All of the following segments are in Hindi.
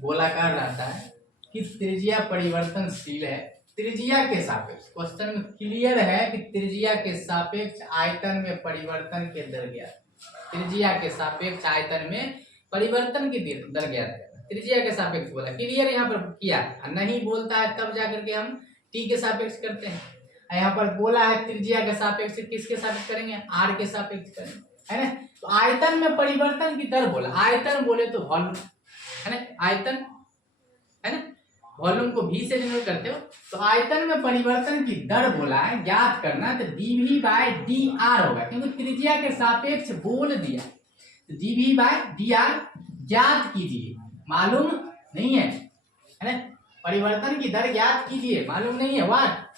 गोलाकार रहता है कि त्रिज्या परिवर्तनशील है त्रिज्या के सापेक्ष। क्वेश्चन में क्लियर है कि त्रिज्या के सापेक्ष आयतन में परिवर्तन के दर ज्ञात। त्रिज्या के सापेक्ष आयतन में परिवर्तन की दर ज्ञात है। त्रिज्या के सापेक्ष बोला, क्लियर यहाँ पर किया। नहीं बोलता है तब जाकर के हम टी के सापेक्ष करते हैं। यहाँ पर बोला है त्रिज्या के सापेक्ष किसके सापेक्ष करेंगे, आर के सापेक्ष करेंगे, है ना। तो आयतन में परिवर्तन की दर बोला, आयतन बोले तो वॉल्यूम, है ना, आयतन, है ना, वॉल्यूम को भी से डिनोट करते हो। तो आयतन में परिवर्तन की दर बोला है ज्ञात करना, तो dv बाय dr होगा, क्योंकि त्रिज्या के सापेक्ष बोल दिया। तो dv बाय dr ज्ञात कीजिए, मालूम नहीं है, है ना। परिवर्तन की दर ज्ञात कीजिए, मालूम नहीं है वाट।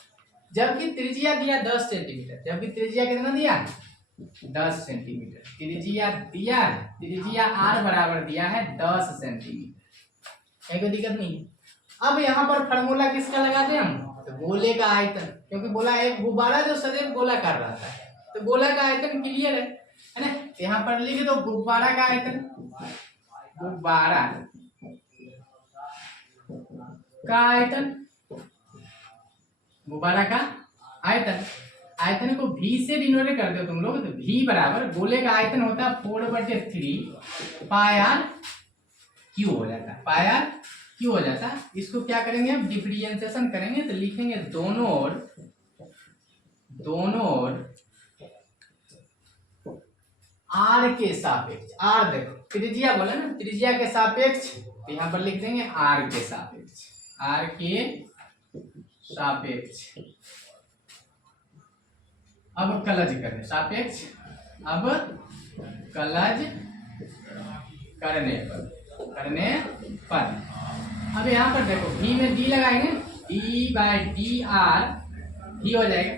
जबकि त्रिज्या दिया 10 सेंटीमीटर, जबकि त्रिज्या कितना दिया 10 सेंटीमीटर त्रिज्या दिया, त्रिज्या r बराबर दिया है 10 सेंटीमीटर, कोई दिक्कत नहीं है। अब यहाँ पर फार्मूला किसका लगाते हैं हम, तो गोले का आयतन, क्योंकि बोला एक गुब्बारा जो सदैव गोलाकार रहता है, तो गोला का आयतन क्लियर है ना। यहाँ पर लिख दो गुब्बारा का आयतन, गुब्बारा का आयतन, गुब्बारा का आयतन, आयतन को v से डिनोट करते हो तुम लोग, तो v बराबर गोले का आयतन होता है 4/3 पाई आर क्यू हो जाता है, पाई आर क्यू हो जाता है। इसको क्या करेंगे हम, डिफरेंशिएशन करेंगे, तो लिखेंगे दोनों ओर आर के सापेक्ष, आर देखो त्रिज्या बोला ना, त्रिज्या के सापेक्ष, तो यहाँ पर लिख देंगे आर के सापेक्ष, आर के सापेक्ष। अब कलज करने सापेक्ष, अब कलज करने पर अब यहाँ पर देखो v में d लगाएंगे, d by D R v हो जाएगा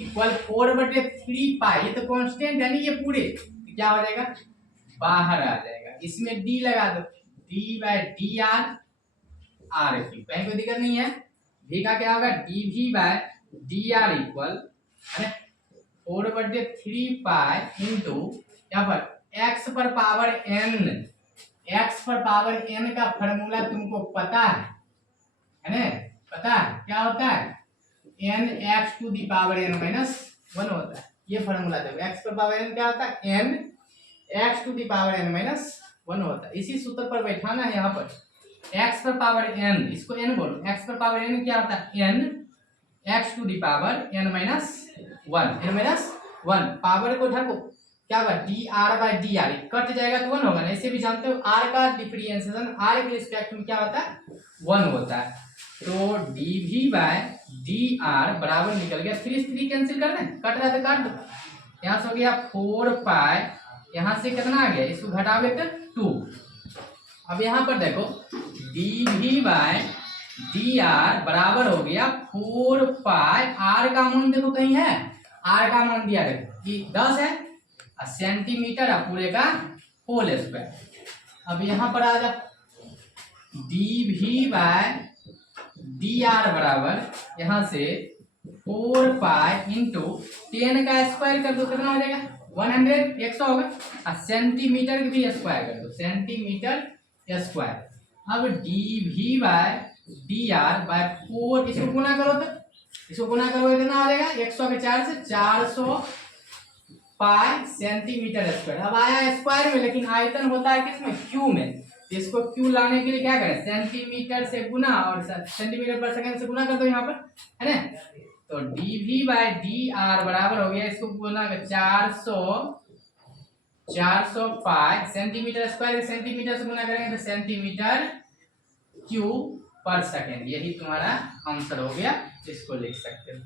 इक्वल 4/3 पाई, ये तो कांस्टेंट है नहीं, ये पूरे तो क्या हो जाएगा बाहर आ जाएगा। इसमें d लगा दो, d by D R R Q, कहीं कोई दिक्कत नहीं है। v का क्या होगा dv by D R equal 4/3 pi into यहाँ पर x पर पावर n, x पर पावर n का फॉर्मूला तुमको पता है ना, पता है क्या होता है, n x to the power n minus 1 होता है। ये फॉर्मूला देखो, x पर पावर n क्या होता है, n x to the power n minus 1 होता है। इसी सूत्र पर बैठाना है यहाँ पर, x पर पावर n, इसको n बोलो, x पर पावर n क्या होता है, n x to the power n minus 1, power को ढको, क्या होगा D R by D R, cut जाएगा तो 1 होगा ना। ऐसे भी जानते हो r का डिफरेंशिएशन r के रिस्पेक्ट में क्या होता है 1 होता है। तो dv बाय डी आर बराबर निकल गया, 3 कैंसिल कर दें, कट रहा तो काट दो, यहाँ से हो गया 4 पाई, यहाँ से कितना आ गया, इसको घटाओगे तो 2। अब यहाँ पर देखो dv बाय डी आर बराबर हो गया 4 पाई, r का मान देखो कहीं है, r का मान दिया देखो कि 10 है, सेंटीमीटर पूरे का होल स्क्वायर। अब यहाँ पर आ जा dv बाय डी आर बराबर यहाँ से 4 पाई इंटू 10 का स्क्वायर कर दो, कितना हो जाएगा 100, 100 होगा, और सेंटीमीटर की भी स्क्वायर कर दो, सेंटीमीटर स्क्वायर। अब dv by D R by 4, इसको गुना करो, तो इसको गुना करोगे कितना आ जाएगा 100 के 4 से 400 पाई सेंटीमीटर स्क्वायर। अब आया स्क्वायर में, लेकिन आयतन होता है किसमें, क्यू में, इसको क्यू लाने के लिए क्या करें, सेंटीमीटर से गुना और सेंटीमीटर पर सेकंड से गुना कर दो यहाँ पर, है ना। तो dv बाय डी आर बराबर हो गया, इसको गुना 400 पाई सेंटीमीटर स्क्वायर, सेंटीमीटर से गुना करेंगे तो सेंटीमीटर क्यू पर सेकंड, यही तुम्हारा आंसर हो गया, इसको लिख सकते हो।